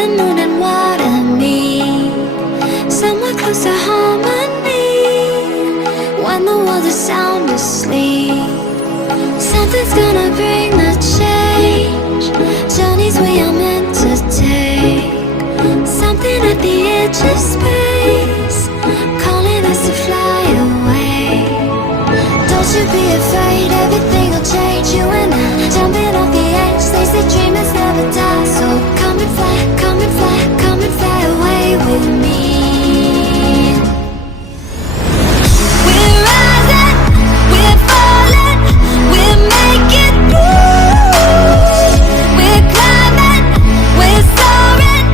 the moon and what I need. Somewhere close to harmony. When the world is sound asleep, something's gonna bring the change. Journeys we are meant to take. Something at the edge of space, calling us to fly away. Don't you be afraid, everything will change. You and I, jumping off the edge. They say dreamers never die. So come and fly, come and fly, come and fly away with me. We're rising, we're falling, we're making moves. We're climbing, we're soaring,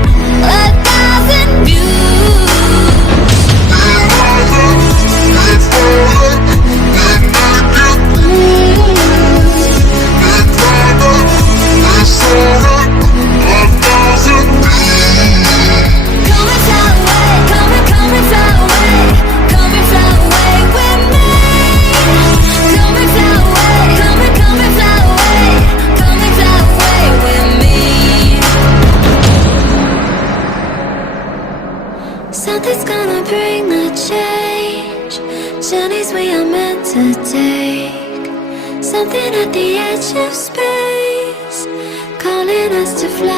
1,000 views. We're rising, we're falling, we're making moves. We're climbing, we're soaring, 1,000 views. Come and fly away, come and fly away, come and fly away with me. Come and fly away, come and fly away, come and fly away with me. Something's gonna bring the change. Journeys we are meant to take. Something at the edge of space, calling us to fly